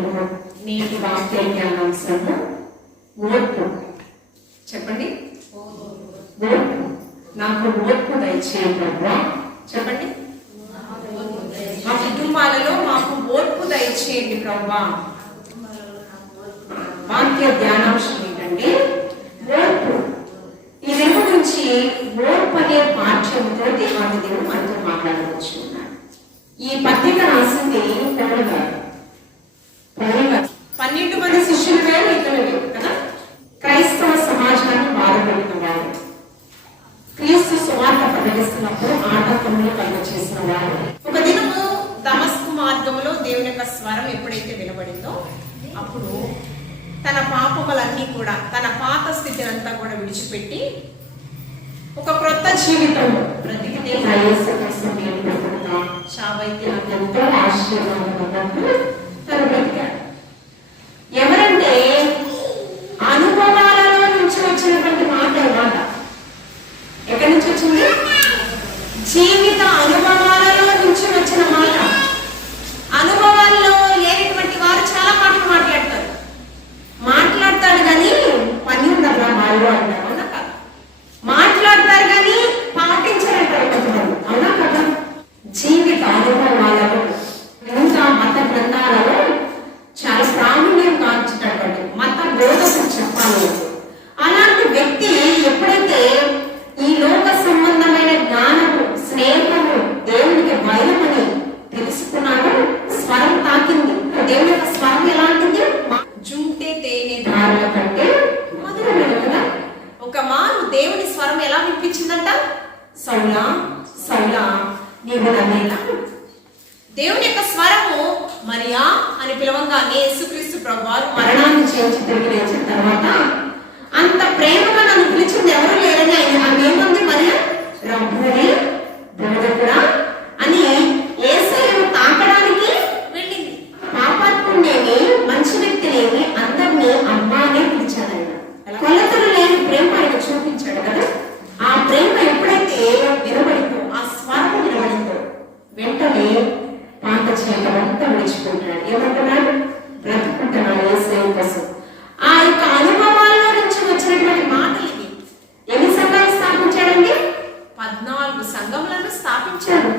తెలుగు నేటి వాక్య జ్ఞానాంశము ఓర్పు. చెప్పండి, ఓర్పు. నాకు ఓర్పు దయచేయి ప్రభువా. చెప్పండి, మా కుటుంబాలలో మాకు ఓర్పు దయచేయండి ప్రభువా. వాక్య ధ్యానాంశం ఏంటంటే ఓర్పు. ఈ రెండు గురించి ఓర్పు అనే పాఠ్యంతో దేవాది దేవుడు మనతో మాట్లాడవచ్చు ఉన్నాడు. ఈ పత్రిక రాసింది పౌలు గారు. 12 మంది శిష్యులు వేరు, ఇతరులు వేరు కదా. క్రైస్తవ సమాజాన్ని బాధపడిన వారు, క్రీస్తు సువార్త ప్రకటిస్తున్నప్పుడు ఆటంకములు కలుగ చేసిన వారు. ఒక దినము దమస్కు మార్గంలో దేవుని యొక్క స్వరం ఎప్పుడైతే వినబడిందో అప్పుడు తన పాపములన్నీ కూడా, తన పాత స్థితిని అంతా కూడా విడిచిపెట్టి ఒక క్రొత్త జీవితం బ్రతికితే చావైతే నాకు ఎంతో ఆశీర్వాదం అన్నట్టు తను బ్రతికాడు. ఎవరంటే అనుభవాలలో నుంచి వచ్చినటువంటి మాట. మాట ఎక్కడి నుంచి వచ్చింది? జీవిత అనుభవాలలో నుంచి వచ్చిన మాట. అనుభవాల్లో లేనటువంటి వారు చాలా మాటలు మాట్లాడతాడు కానీ పని ఉండదు మాలో అంటారు. అవునా కదా? మాట్లాడతారు కానీ పాటించారంటారు కొంతమంది. అవునా కదా? జీవిత అనుభవాలలో ఇంకా మత గ్రంథాలలో చాలా ప్రావీణ్యం కాల్చేటటువంటి మత బోధకులు చెప్పాలి. అలాంటి వ్యక్తి ఎప్పుడైతే ఈ లోక సంబంధమైన జ్ఞానము, స్నేహము, దేవునికి భయమని తెలుసుకున్నాడో స్వరం తాకింది. దేవుని యొక్క స్వరం ఎలాంటిది? జుంటే తేనె ధారల కంటే మధురమైన కదా. ఒక మారు దేవుని స్వరం ఎలా వినిపించిందంట? సౌలా సౌలా నీవు నన్నేలా. దేవుని యొక్క స్వరము మరియా అని పిలవంగానే యేసుక్రీస్తు ప్రభువారు మరణాన్ని చేయించి తిరిగి లేచిన తర్వాత అంత ప్రేమగా నన్ను పిలిచింది ఎవరు లేరని ఆమె ఏమంది? మరియా రబ్బుని బోధకుడా అని యేసయ్యను తాకడానికి వెళ్ళింది. పాపాత్ముడేమి, మంచి వ్యక్తినేమి అందరినీ అమ్మానే పిలిచాడు. ఆయన కొలతలు లేని ప్రేమ ఆయన చూపించాడు కదా. ఆ ప్రేమ ఎప్పుడైతే వినబడిందో, ఆ స్వరం వినబడిందో వెంటనే పాత చేయటమంతా విడిచిపోతున్నాడు. ఏమంటున్నాడు? బ్రతుకుంటున్నాడు యేసయ్య కోసం. ఆ యొక్క అనుభవాల్లో నుంచి వచ్చినటువంటి మాటలు ఇవి. ఎన్ని సంఘాలు స్థాపించాడండి? 14 సంఘములను స్థాపించాడు.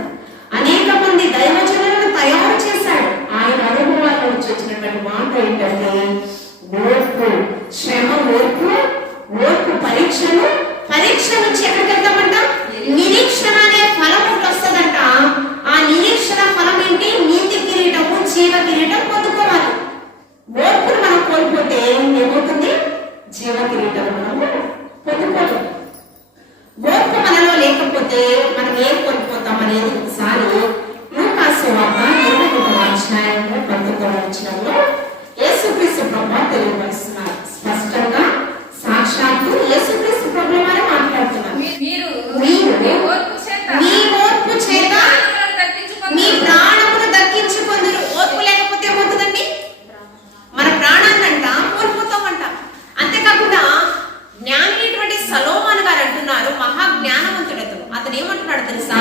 అనేక మంది దైవజనులను తయారు చేశాడు. ఆయన అనుభవాల నుంచి వచ్చినటువంటి మాట ఏంటంటే ఓర్పు. శ్రమ ఓర్పు, ఓర్పు పరీక్షను, పరీక్ష నుంచి ఎక్కడికి వెళ్తామంట? నిరీక్షణ అనే ఫలం వస్తుందంట. ఆ నిరీక్షణ ఫలం ఏంటి? నీతి కిరీటము, జీవ కిరీటం పొందుకోవాలి. ఓర్పును మనం కోల్పోతే ఏమవుతుంది? జీవ కిరీటం మనము పొందుకోవాలి. ఓర్పు మనలో లేకపోతే మనం ఏం కోల్పోతాం అనేది ఒకసారి లూకాసు వార్త 21వ అధ్యాయంలో 19వ వచనంలో యేసుక్రీస్తు ప్రభువు తెలియపరుస్తున్నారు. స్పష్టంగా సాక్షాత్తు యేసుక్రీస్తు ప్రభువు వారే మాట్లాడుతున్నారు. మీ ఓర్పు చేత మీ ప్రాణమును దక్కించుకొందురు. ఓర్పు లేకపోతే ఏమవుతుందండి? మన ప్రాణాన్నంట కోల్పోతామంట. అంతేకాకుండా జ్ఞానైనటువంటి సలోమాను గారు అంటున్నారు, మహా జ్ఞానవంతుడతను. అతను ఏమంటున్నాడు తెలుసా?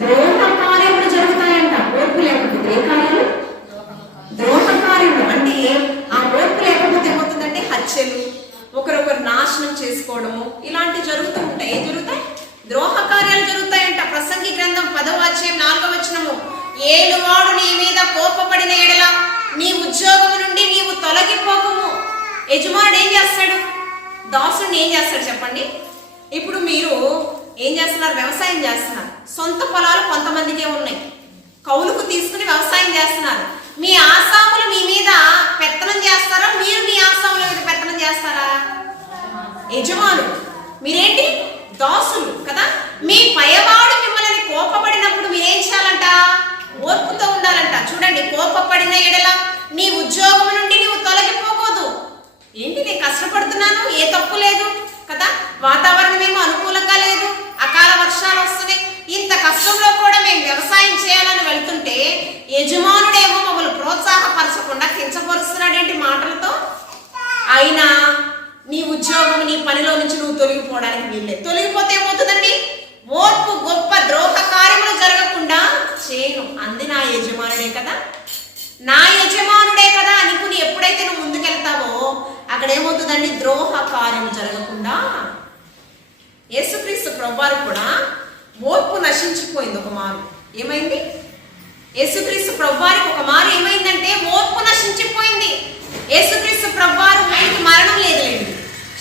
ద్రోహ కార్యములు జరుగుతాయంట ఓర్పు లేకపోతే. ఏ కార్యాలు? ద్రోహ కార్యములు. అంటే ఆ ఓర్పు లేకపోతే ఏమవుతుందంటే హత్యలు, ఒకరొకరు నాశనం చేసుకోవడము, ఇలాంటివి జరుగుతూ ఉంటాయి. ఏం జరుగుతాయి? ద్రోహ కార్యాలు జరుగుతాయంట. ప్రసంగి గ్రంథం 10వ అధ్యాయం 4వ వచనము, ఏలువాడు నీ మీద కోపపడిన ఎడల నీ ఉద్యోగము నుండి నీవు తొలగిపోకుము. యజమానుడు ఏం చేస్తాడు? దాసుని ఏం చేస్తాడు చెప్పండి? ఇప్పుడు మీరు ఏం చేస్తున్నారు? వ్యవసాయం చేస్తున్నారు. సొంత పొలాలు కొంతమందికే ఉన్నాయి. కౌలుకు తీసుకుని వ్యవసాయం చేస్తున్నారు. మీ ఆసాములు మీ మీద పెత్తనం చేస్తారా? మీరు మీ ఆసాముల మీద పెత్తనం చేస్తారా? యజమానుడు. మీరేంటి? దాసులు కదా. మీ పైవాడు మిమ్మల్ని కోపపడినప్పుడు మీరేం చేయాలంట? ఓర్పుతో ఉండాలంట. చూడండి, కోపపడిన ఎడల నీ ఉద్యోగం నుండి నీవు తొలగిపోకూడదు. ఏంటి, నేను కష్టపడుతున్నాను, ఏ తప్పు లేదు కదా, వాతావరణం ఏమో అనుకూలంగా లేదు, అకాల వర్షాలు వస్తున్నాయి, ఇంత కష్టంలో కూడా మేము వ్యవసాయం చేయాలని వెళ్తుంటే యజమానుడేమో మమ్మల్ని ప్రోత్సాహపరచకుండా కించపరుస్తున్నాడేంటి మాటలతో. అయినా నీ ఉద్యోగం, నీ పనిలో నుంచి నువ్వు తొలగిపోవడానికి వీల్లేదు. తొలగిపోతే ఏమవుతుందండి? ఓర్పు గొప్ప ద్రోహ కార్యములు జరగకుండా చేయను. అంది నా యజమానుడే కదా, నా యజమానుడే కదా యేసుక్రీస్తు ప్రభువారు కూడా ఓర్పు నశించిపోయింది ఒక మారు. ఏమైంది? యేసుక్రీస్తు ప్రభువారికి ఒక మారు ఏమైందంటే ఓర్పు నశించిపోయింది. యేసుక్రీస్తు ప్రభువారు ఆయనకి మరణం లేదులేండి.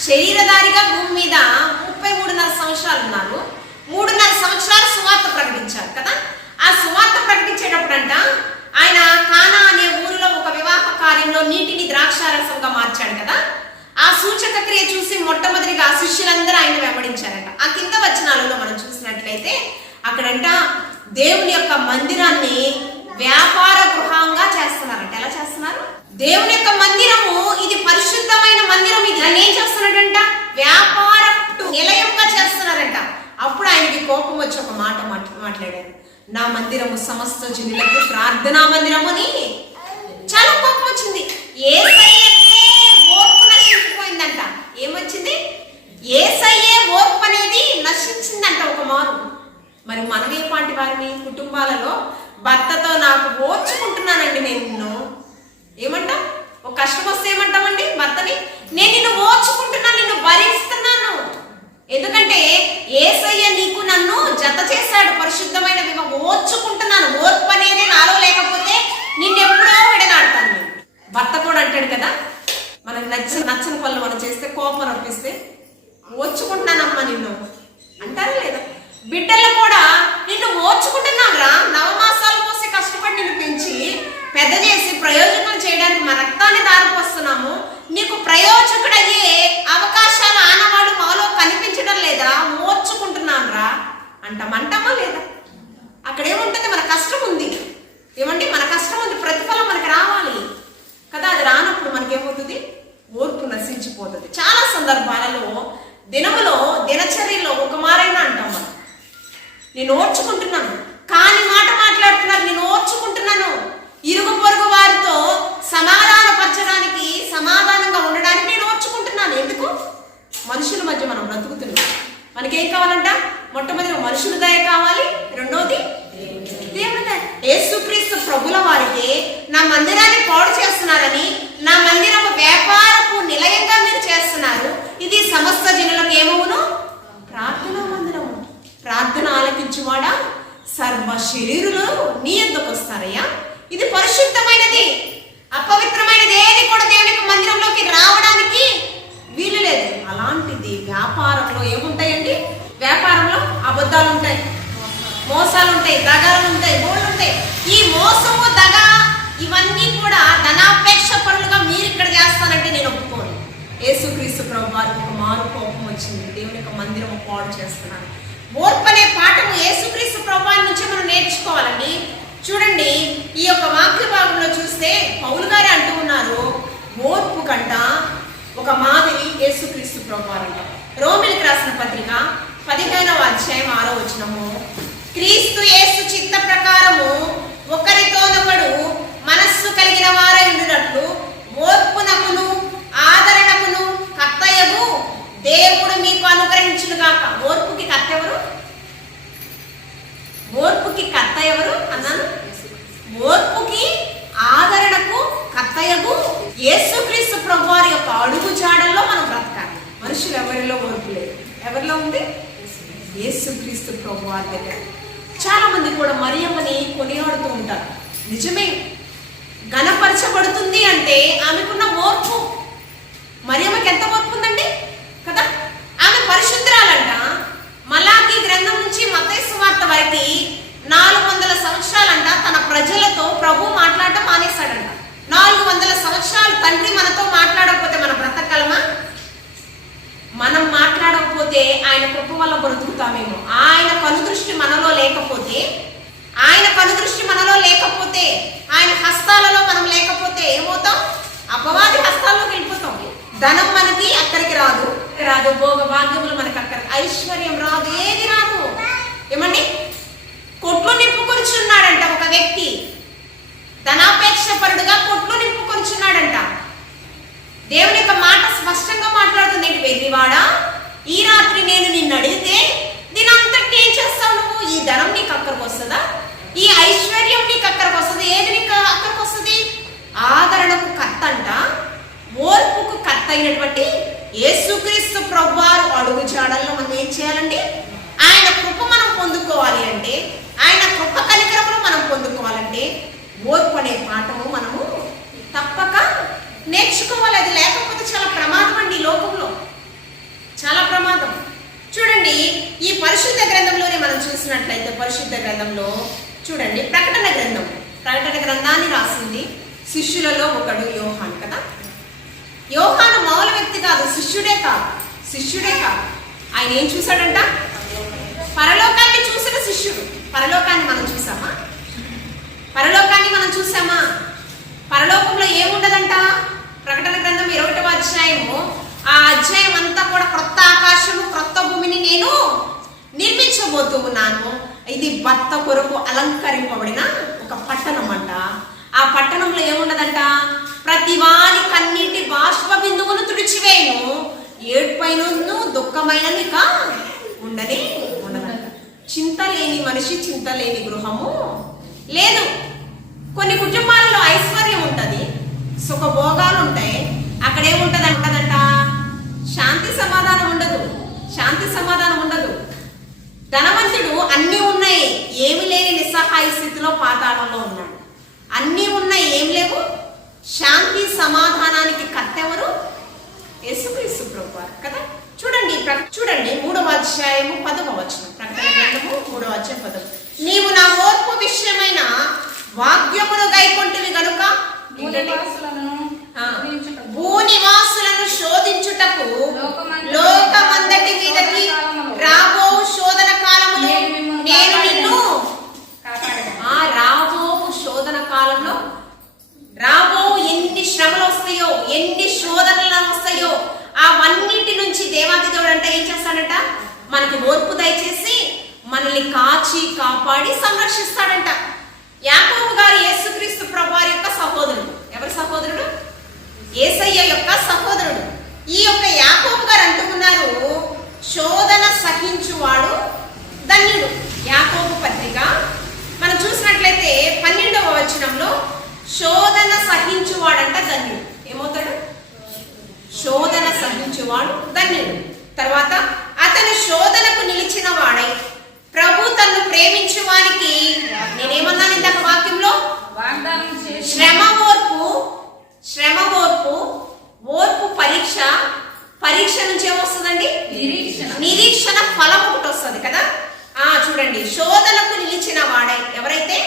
శరీరధారిగా భూమి మీద 33.5 సంవత్సరాలు ఉన్నారు. 3.5 సంవత్సరాలు సువార్త ప్రకటించారు కదా. ఆ సువార్త ప్రకటించేటప్పుడంట ఆయన కానా అనే ఊరిలో ఒక వివాహ కార్యంలో నీటిని ద్రాక్షారసంగా మార్చాడు కదా. ఆ సూచక క్రియ చూసి మొట్టమొదటిగా ఆ శిష్యులందరూ ఆయన వెంబడించారంట. ఆ కింద వచనాలలో మనం చూసినట్లయితే అక్కడంట దేవుని యొక్క మందిరాన్ని వ్యాపార గృహంగా చేస్తున్నారంట. ఎలా చేస్తున్నారు? దేవుని యొక్క మందిరము ఇది పరిశుద్ధమైన మందిరం, ఇది ఆయన ఏం చేస్తున్నాడంట? వ్యాపార నిలయంగా చేస్తున్నారంట. అప్పుడు ఆయనకి కోపం వచ్చి ఒక మాట మాట్లాడారు, నా మందిరము సమస్త జనులకు ప్రార్థనా మందిరము అని. చాలా కోపం వచ్చింది. యేసయ్యకే ఓర్పు నశించిపోయిందంట. ఏమొచ్చింది? యేసయ్యే ఓర్పు అనేది నశించిందంట ఒక మారు. మరి మనం ఏ పాటి వారిని? కుటుంబాలలో భర్తతో నాకు ఓర్చుకుంటున్నానండి నేను నిన్ను. ఏమంటాం? ఒక కష్టం వస్తే ఏమంటామండి భర్తని? నేను నిన్ను ఓర్చుకుంటున్నాను, నిన్ను భరిస్తున్నాను. ఎందుకంటే యేసయ్య నీకు నన్ను జత చేశాడు, పరిశుద్ధమైన ఓర్చుకుంటున్నాను. ఓర్పు అనేది నాలో లేకపోతే నిన్నెప్పుడో విడనాడతాను. భర్త కూడా అంటాడు కదా, మనకు నచ్చని పనులు మనం చేస్తే కోపం రప్పిస్తే ఓర్చుకుంటున్నానమ్మా నిన్ను అంటారా లేదా? బిడ్డలు కూడా నిన్ను ఓర్చుకుంటున్నాను రా, నవమాసాలు పోసి కష్టపడి నిన్ను పెంచి పెద్ద చేసి ప్రయోజనం చేయడానికి మన రక్తాన్ని దారిపోస్తున్నాము, నీకు ప్రయోజకుడయ్యే అవకాశాలు ఆనవాడు మాలో కనిపించడం లేదా, ఓర్చుకుంటున్నాను రా అంటామా లేదా? అక్కడ ఏముంటుంది? మన కష్టం ఉంది. ఏమండి? మన కష్టం ఉంది, ప్రతిఫలం మనకు రావాలి కదా. అది రానప్పుడు మనకేమవుతుంది? ఓర్పు నశించిపోతుంది. చాలా సందర్భాలలో దినములో దినచర్యలో ఒక మారైనా అంటాం మనం, నేను ఓర్చుకుంటున్నాను. కాని మాట మాట్లాడుతున్నారు, నేను ఓర్చుకుంటున్నాను. ఇరుగు పొరుగు వారితో సమాధానపరచడానికి, సమాధానంగా ఉండడానికి నేను ఓర్చుకుంటున్నాను. ఎందుకు? మనుషుల మధ్య మనం బ్రతుకుతున్నాం. మనకేం కావాలంట? మొట్టమొదటి మనుషుల దయ కావాలి, రెండోది దేవుని దయ. యేసుక్రీస్తు ప్రభుల వారికి నా మందిరాన్ని పాడు చేస్తున్నారని, నా మందిరం వ్యాపారపు నిలయంగా మీరు చేస్తున్నారు, ఇది సమస్త జనులకు ఏమవును? ప్రార్థనా మందిరము. ప్రార్థన ఆలకించువాడా సర్వ శరీరులు నీ యొద్దకు వస్తారయ్యా. ఇది పరిశుద్ధమైనది. అపవిత్రమైనది ఏది కూడా దేవునికి మందిరంలోకి రావడానికి వీలు లేదు. అలాంటిది వ్యాపారంలో ఏముంటాయండి? వ్యాపారంలో అబద్ధాలు ఉంటాయి, మోసాలు ఉంటాయి, దగాలు ఉంటాయి, గోళ్ళు ఉంటాయి. ఈ మోసము, దగ ఇవన్నీ కూడా ధనాపేక్ష పనులుగా మీరు ఇక్కడ చేస్తానంటే నేను ఒప్పుకోను. యేసుక్రీస్తు ప్రభు వారికి ఒక మారు కోపం వచ్చింది, దేవుని యొక్క మందిరం పాడు చేస్తున్నాను. ఓర్పు అనే పాఠము యేసుక్రీస్తు ప్రభువారి నుంచి మనం నేర్చుకోవాలండి. చూడండి, ఈ యొక్క వాక్య భాగంలో చూస్తే పౌలు గారే అంటూ ఉన్నారు, ఓర్పు కంట ఒక మాదిరి యేసుక్రీస్తు ప్రభువారంట. రోమిలికి రాసిన పత్రిక 15వ అధ్యాయం 6వ వచనము, క్రీస్తు యేసు చిత్త ప్రకారము ఒకరితోనొకడు మనస్సు కలిగిన వారై ఉండునట్లు ఓర్పునకును ఆదరణకును కర్తయగు దేవుడు మీకు అనుగ్రహించునుగాక. ఓర్పుకి కర్త ఎవరు? ఓర్పుకి కర్త ఎవరు అన్నాను? ఓర్పుకి ఆదరణకు కర్తయగు యేసుక్రీస్తు ప్రభువారి యొక్క అడుగు జాడల్లో మనం బ్రతకాలి. మనుషులు ఎవరిలో ఓర్పు లేదు. ఎవరిలో ఉంది? యేసుక్రీస్తు ప్రభువారి దగ్గర. చాలా మంది కూడా మరియమ్మని కొనియాడుతూ ఉంటారు. నిజమే, ఘనపరచబడుతుంది అంటే ఆమెకున్న ఓర్పు. మరియమ్మకి ఎంత ఓర్పు ఉందండి కదా. ఆమె పరిశుద్ధురాలంట. మలాకీ గ్రంథం నుంచి మత్తయి సువార్త వరకు 400 సంవత్సరాలంట తన ప్రజలతో ప్రభు మాట్లాడటం మానేశాడంట. 400 సంవత్సరాలు తండ్రి మనతో మాట్లాడకపోతే మనం బ్రతకగలమా? మనం మాట్లాడకపోతే ఆయన కృప వల్ల బ్రతుకుతామేమో. ఆయన కనుదృష్టి మనలో లేకపోతే, ఆయన కనుదృష్టి మనలో లేకపోతే, ఆయన హస్తాలలో మనం లేకపోతే ఏమవుతాం? అపవాది హస్తాల్లోకి వెళ్ళిపోతాం. ధనం మనకి అక్కడికి రాదు, భోగ భాగ్యములు మనకి అక్కడికి, ఐశ్వర్యం రాదు, ఏది రాదు. ఏమండి? కొట్లు నింపుకొనిచున్నాడంట ఒక వ్యక్తి, ధనాపేక్ష పరుడుగా కొట్లు నింపుకొనిచున్నాడంట. దేవుని యొక్క మాట స్పష్టంగా మాట్లాడుతుంది, ఏంటి వెర్రివాడా, ఈ రాత్రి నేను నిన్ను అడిగితే దీని అంతటి ఏం చేస్తావు నువ్వు? ఈ ధనం నీకు అక్కడికి వస్తుందా? ఈ ఐశ్వర్యం నీకు అక్కడికి వస్తుంది? ఏది నీకు అక్కడికి వస్తుంది? ఆదరణకు కర్త అంట, ఓర్పుకు కర్త అయినటువంటి యేసుక్రీస్తు ప్రభువారు అడుగు జాడల్లో మనం ఏం చేయాలండి? ఆయన కృప మనం పొందుకోవాలి అంటే, ఆయన కృప కనికరమును మనం పొందుకోవాలంటే ఓర్పు అనే పాఠము మనము తప్పక నేర్చుకోవాలి. అది లేకపోతే చాలా ప్రమాదం అండి. ఈ లోకంలో చాలా ప్రమాదం. చూడండి, ఈ పరిశుద్ధ గ్రంథంలోనే మనం చూసినట్లయితే, పరిశుద్ధ గ్రంథంలో చూడండి, ప్రకటన గ్రంథాన్ని రాసింది శిష్యులలో ఒకడు యోహాను కదా. యోహాను మామూలు వ్యక్తి కాదు, శిష్యుడే కాదు. ఆయన ఏం చూశాడంట? పరలోకాన్ని చూసిన శిష్యుడు. పరలోకాన్ని మనం చూసామా? పరలోకంలో ఏముండదంట? ప్రకటన గ్రంథం 21వ అధ్యాయము, ఆ అధ్యాయం అంతా కూడా క్రొత్త ఆకాశము క్రొత్త భూమిని నేను నిర్మించబోతూ ఉన్నాను. ఇది భర్త కొరకు అలంకరింపబడిన ఒక పట్టణం అంట. ఆ పట్టణంలో ఏముండదంట? ప్రతివాని కన్నీటి బాష్ప బిందువును తుడిచివేయను, ఏడ్పైనను దుఃఖమైనను ఇక ఉండదంట. చింత లేని మనిషి, చింత లేని గృహము లేదు. కొన్ని కుటుంబాలలో ఐశ్వర్యం ఉంటుంది, సుఖభోగాలు ఉంటాయి. అక్కడేముంటదంట? శాంతి సమాధానం ఉండదు. ధనవంతుడు అన్నీ ఉన్నాయి, ఏమి లేని నిస్సహాయ స్థితిలో పాతాళంలో ఉన్నాడు. అన్నీ ఉన్నాయి, ఏం లేవు. శాంతి సమాధానానికి కర్తెవరు? యేసుక్రీస్తు ప్రభువారు కదా. చూడండి 3వ అధ్యాయము 10వ వచనం. ప్రకటన గ్రంథము 3వ అధ్యాయం 10. నీవు నా ఓర్పు విషయమైన వాక్యమును గైకొంటివి గనుక భూనివాసులను శోధించుటకు లోకమందటి మీదకి రాబో శోధన కాలములో నేను నిన్ను కాలంలో రాబో ఎన్ని శ్రమలు వస్తాయో, ఎన్ని శోధనలు వస్తాయో, అవన్నిటి నుంచి దేవాది దేవుడు అంటే ఏం చేస్తాడంట? మనకి ఓర్పు దయచేసి మనల్ని కాచి కాపాడి సంరక్షిస్తాడంట. యాకోబు గారు యేసుక్రీస్తు ప్రభువారి యొక్క సహోదరుడు. ఎవరి సహోదరుడు? యేసయ్య యొక్క సహోదరుడు. ఈ యొక్క యాకోబు గారు అంటున్నారు, శోధన సహించువాడు ధన్యుడు. యాకోబు పత్రిక మనం చూసినట్లయితే 12వ వచనంలో శోధన సహించువాడంట ధన్యుడు. ఏమవుతాడు? శోధన సహించువాడు ధన్యుడు. తర్వాత అతను శోధనకు నిలిచిన వాడై ప్రభు తన్ను ప్రేమించు వానికి, నేనేమన్నాను ఇందాక వాక్యంలో? ఓర్పు పరీక్ష నుంచి ఏమొస్తుందండి? నిరీక్షణ ఫలం ఒకటి వస్తుంది కదా. చూడండి, శోధనకు నిలిచిన వాడై, ఎవరైతే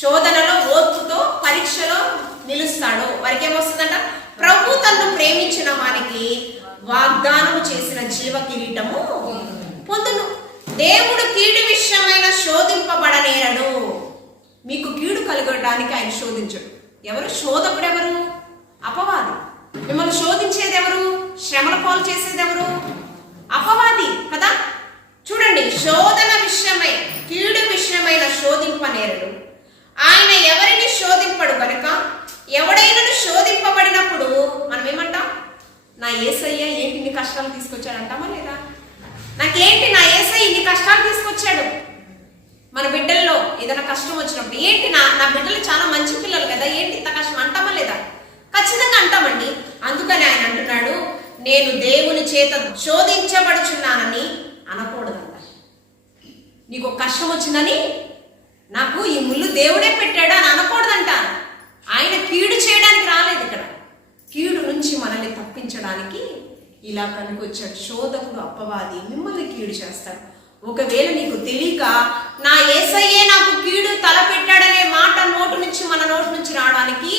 శోధనలో ఓర్పుతో పరీక్షలో నిలుస్తాడో వారికి ఏమొస్తుందంట? ప్రభు తన్ను ప్రేమించిన వానికి వాగ్దానం చేసిన జీవ కిరీటము పొందును. దేవుడు కీడు విషయమైన శోధింపబడనేరడు. మీకు కీడు కలగడానికి ఆయన శోధించడు. ఎవరు శోధకుడు? ఎవరు? అపవాది. మిమ్మల్ని శోధించేది ఎవరు? శ్రమల పాలు చేసేది ఎవరు? అపవాది కదా. చూడండి, శోధన విషయమై కీడు విషయమైన శోధింపనేరడు. ఆయన ఎవరిని శోధింపడు కనుక ఎవడైనా శోధింపబడినప్పుడు మనం ఏమంటాం? నా యేసయ్య ఏంటి ఇన్ని కష్టాలు తీసుకొచ్చాడు అంటామా లేదా? నాకేంటి నా యేసయ్య ఇన్ని కష్టాలు తీసుకొచ్చాడు. మన బిడ్డల్లో ఏదైనా కష్టం వచ్చినప్పుడు ఏంటి నా బిడ్డలు చాలా మంచి పిల్లలు కదా, ఏంటి ఇంత కష్టం అంటామా లేదా? ఖచ్చితంగా అంటామండి. అందుకని ఆయన అంటున్నాడు, నేను దేవుని చేత శోధించబడుచున్నానని అనకూడదంట. నీకు కష్టం వచ్చిందని నాకు ఈ ముళ్ళు దేవుడే పెట్టాడు అని అనకూడదంట. ఆయన కీడు చేయడానికి రాలేదు ఇక్కడ, కీడు నుంచి మనల్ని తప్పించడానికి ఇలా కనుకొచ్చాడు. శోధకుడు అపవాది మిమ్మల్ని కీడు చేస్తాడు. ఒకవేళ నీకు తెలియక నా యేసయ్యే నాకు కీడు తలపెట్టాడనే మాట నోటు నుంచి రావడానికి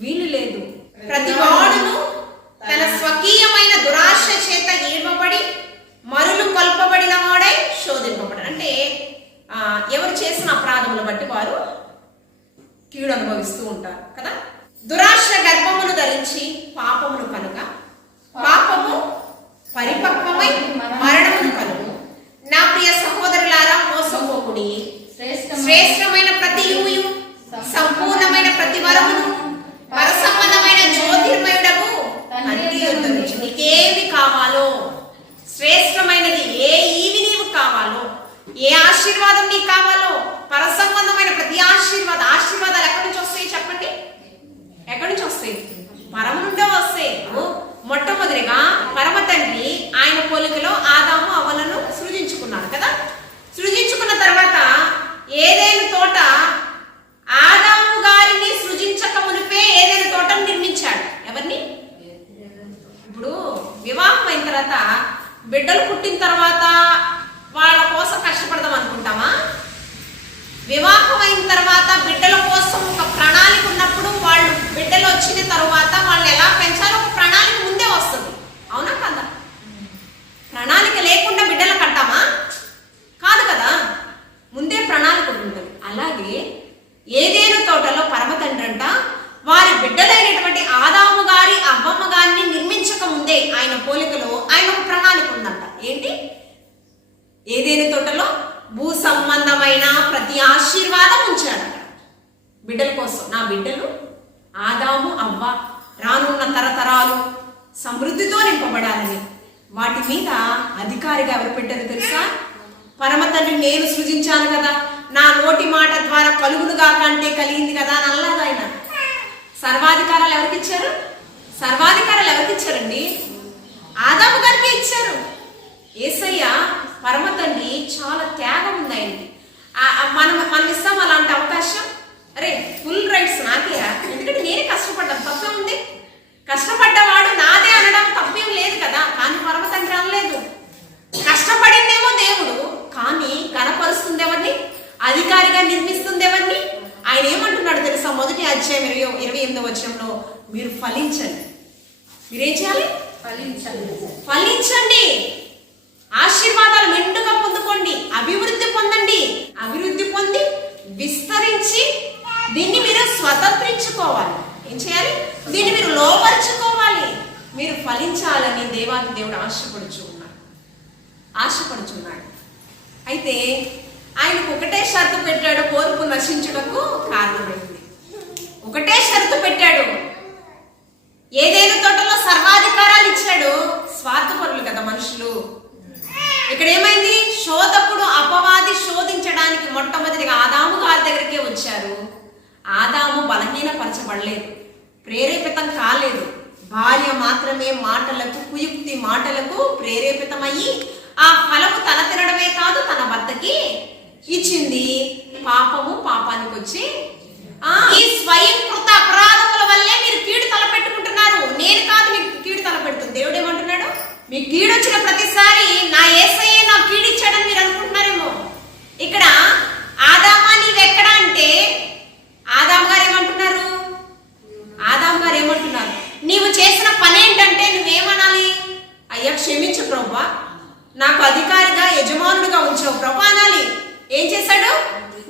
వీలు లేదు. ప్రతి వాడును తన స్వకీయమైన దురాశ చేత ఈర్వబడి మరులు కొల్పబడిన వాడై శోధింపబడి. అంటే ఎవరు చేసిన అపరాధములను బట్టి వారు కీడు అనుభవిస్తూ ఉంటారు కదా. దురాశ గర్భమును ధరించి పాపమును కనుక పాపము పరిపక్వమై మరణమును కలుగు. నా ప్రియ సహోదరులారా, మోసపోకుడి. శ్రేష్టమైన ప్రతి యూయు సంపూర్ణమైన ప్రతి వరమును పరసంబంధమైన జ్యోతిర్మయుడకు తండ్రి యొద్ద నుంచి నీకేమి కావాలో, శ్రేష్టమైనది ఏ ఈవి నీవు కావాలో, ఏ ఆశీర్వాదం నీకు కావాలో, పరసంబంధమైన ప్రతి ఆశీర్వాదాలు ఎక్కడి నుంచి వస్తాయి చెప్పండి? ఎక్కడి నుంచి వస్తాయి? పరము నుండే వస్తాయి. మొట్ట మొట్టమొదటిగా పరమ తండ్రి ఆయన పోలికలో ఆదాము అవ్వలను సృజించుకున్నాడు కదా. సృజించుకున్న తర్వాత ఏదైనా తోట ఆదాము గారిని సృజించక మునిపే ఏదైనా తోటను నిర్మించాడు. ఎవరిని? ఇప్పుడు వివాహం అయిన తర్వాత బిడ్డలు పుట్టిన తర్వాత వాళ్ళ కోసం కష్టపడదాం అనుకుంటామా? వివాహం అయిన తర్వాత బిడ్డల కోసం ఒక ప్రణాళిక ఉన్నప్పుడు, వాళ్ళు బిడ్డలు వచ్చిన తర్వాత వాళ్ళని ఎలా పెంచాలో ఒక ప్రణాళిక ముందే వస్తుంది. అవునా కదా? ప్రణాళిక లేకుండా బిడ్డలు కట్టామా? కాదు కదా, ముందే ప్రణాళిక ఉంటుంది. అలాగే ఏదేను తోటలో పరమ తండ్రి అంట వారి బిడ్డలైనటువంటి ఆదాము గారి అవ్వమ్మ గారిని నిర్మించక ముందే ఆయన పోలికలో ఆయన ఒక ప్రణాళిక ఉందంట. ఏంటి? ఏదేను తోటలో భూ సంబంధమైన ప్రతి ఆశీర్వాదం ఉంచాడట బిడ్డల కోసం. నా బిడ్డలు ఆదాము అవ్వ రానున్న తరతరాలు సమృద్ధితో నింపబడాలని. వాటి మీద అధికారిగా ఎవరు పెట్టారు తెలుసా? పరమ తండ్రి నేను సృజించాను కదా, నా నోటి మాట ద్వారా కలుగునుగా కంటే కలిగింది కదా అని అన్నది ఆయన. సర్వాధికారాలు ఎవరికి ఇచ్చారు? సర్వాధికారాలు ఎవరికి ఇచ్చారండి? ఆదాము గారికి ఇచ్చారు. యేసయ్య పరమ తండ్రి చాలా త్యాగం ఉంది ఆయనకి. మనం ఇస్తాం అలాంటి అవకాశం? అరే ఫుల్ రైట్స్ నాకేరా, ఎందుకంటే నేనే కష్టపడ్డాను, తప్పే ఉంది. కష్టపడ్డవాడు నాదే అనడం తప్పేం లేదు కదా. కానీ పరమ తండ్రి అనలేదు. కష్టపడిందేమో దేవుడు, కానీ కనపరుస్తుంది ఎవరిని? అధికారిగా నిర్మిస్తుంది ఎవరిని? ఆయన ఏమంటున్నాడు తెలుసా? మొదటి అధ్యాయం 28వ వచనంలో, మీరు ఫలించండి. మీరేం చేయాలి? ఫలించండి, ఆశీర్వాదాలు మెండుగా పొందుకోండి, అభివృద్ధి పొందండి. అభివృద్ధి పొంది విస్తరించి దీన్ని మీరు స్వతంత్రించుకోవాలి. ఏం చేయాలి? దీన్ని మీరు లోపరుచుకోవాలి. మీరు ఫలించాలని దేవాది దేవుడు ఆశపడుచున్నాడు. అయితే ఆయనకు ఒకటే షరతు పెట్టాడు, కోర్పు నశించుటకు కారణమైంది. ఒకటే షరతు పెట్టాడు. ఏదైనా తోటలో సర్వాధికారాలు ఇచ్చాడు. స్వార్థపరులు కదా మనుషులు. ఇక్కడ ఏమైంది? శోధకుడు అపవాది శోధించడానికి మొట్టమొదటిగా ఆదాము గారి దగ్గరికే వచ్చారు. ఆదాము బలహీనపరచబడలేదు, ప్రేరేపితం కాలేదు. భార్య మాత్రమే మాటలకు, కుయుక్తి మాటలకు ప్రేరేపితమయ్యి ఆ ఫలము తన తినడమే కాదు తన భర్తకి ఇచ్చింది. పాపానికి వచ్చి ఈ స్వయంకృత అపరాధముల వల్లే మీరు కీడు తలపెట్టుకుంటున్నారు. నేను కాదు మీకు కీడు తలపెడుతుంది. దేవుడు ఏమంటున్నాడు? మీ కీడు వచ్చిన ప్రతిసారి నా యేసయ్యే నా కీడిచ్చాడని మీరు అనుకుంటున్నారేమో. ఇక్కడ ఆదామా నీవెక్కడా అంటే ఆదాము గారు ఏమంటున్నారు? నీవు చేసిన పని ఏంటంటే నువ్వేమనాలి? అయ్యా క్షమించు ప్రభువా, నాకు అధికారిగా యజమానుడిగా ఉంచావు ప్రభు అనాలి. ఏం చేశాడు?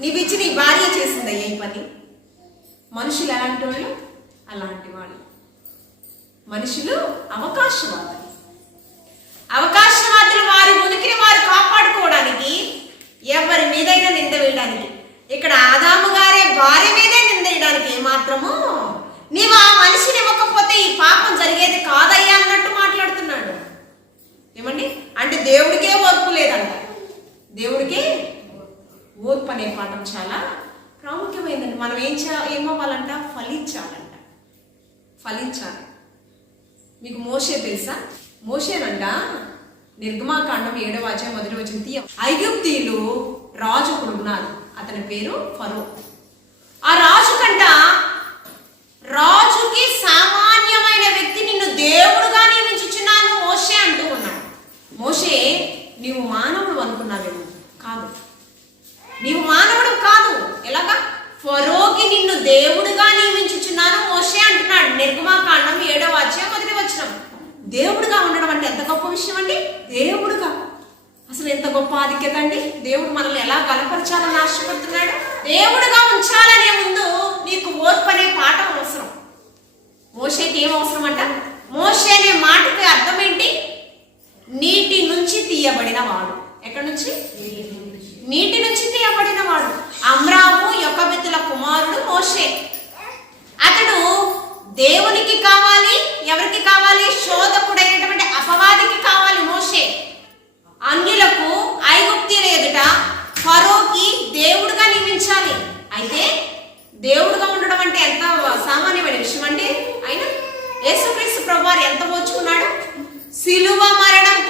నీవిచ్చి నీ భార్య చేసింది అయ్యా ఈ పని. మనుషులు ఎలాంటి వాళ్ళు? అలాంటి వాళ్ళు. మనుషులు అవకాశవాదులు వారి ఉనికిని వారు కాపాడుకోవడానికి ఎవరి మీదైనా నింద వేయడానికి. ఇక్కడ ఆదాము గారే భార్య మీదే నింద వేయడానికి ఏమాత్రము నీవు ఆ మనిషిని ఇవ్వకపోతే ఈ పాపం జరిగేది కాదయ్యా అన్నట్టు మాట్లాడుతున్నాడు. ఏమండి? అంటే దేవుడికే ఓర్పు లేదంట. దేవుడికే ఓర్పు అనే పాఠం చాలా ప్రాముఖ్యమైందండి. మనం ఏమవ్వాలంట? ఫలించాలి. మీకు మోషే తెలుసా? మోషేనంట నిర్గమాకాండం 7వ అధ్యాయం 1వ వచనం తీయ. ఐగుప్తీయులు రాజు ఒకడు ఉన్నారు, అతని పేరు ఫరో. ఆ రాజుకి సామాన్యమైన వ్యక్తి నిన్ను దేవుడుగా నియమించుచున్నాను మోషే అంటూ ఉన్నాడు. మోషే నీవు మానవుడు అనుకున్నావేమో, కాదు. నీవు మానవుడు కాదు. ఎలాగా? ఫరోకి నిన్ను దేవుడుగా నియమించుచున్నాను మోషే అంటున్నాడు. నిర్గమాకాండం 7వ అధ్యాయం 1వ వచనం. దేవుడుగా ఉండడం అంటే ఎంత గొప్ప విషయం అండి. దేవుడుగా అసలు ఎంత గొప్ప ఆధిక్యత అండి. దేవుడు మనల్ని ఎలా బలపరచాలని ఆశపడుతున్నాడు. దేవుడుగా ఉంచాలనే ముందు నీకు ఓర్పు అనే పాఠం అవసరం. మోషేకి ఏం అవసరం అంట? మోషే అనే మాటకి అర్థం ఏంటి? నీటి నుంచి తీయబడిన వాడు. ఎక్కడి నుంచి? నీటి నుంచి తీయబడిన వాడు. అమ్రాము యొకబెతుల కుమారుడు మోషే. అతడు దేవునికి కావాలి. ఎవరికి కావాలి? శోధకుడైనటువంటి అపవాదికి కావాలి మోషే. అన్యులకు ఐగుప్తీయుల ఎదుట ఫరోకి దేవుడుగా నియమించాలి. అయితే దేవుడుగా ఉండడం అంటే ఎంత సామాన్యమైన విషయం అంటే ఆయన యేసుక్రీస్తు ప్రభువారు ఎంత పోల్చుకున్నాడు?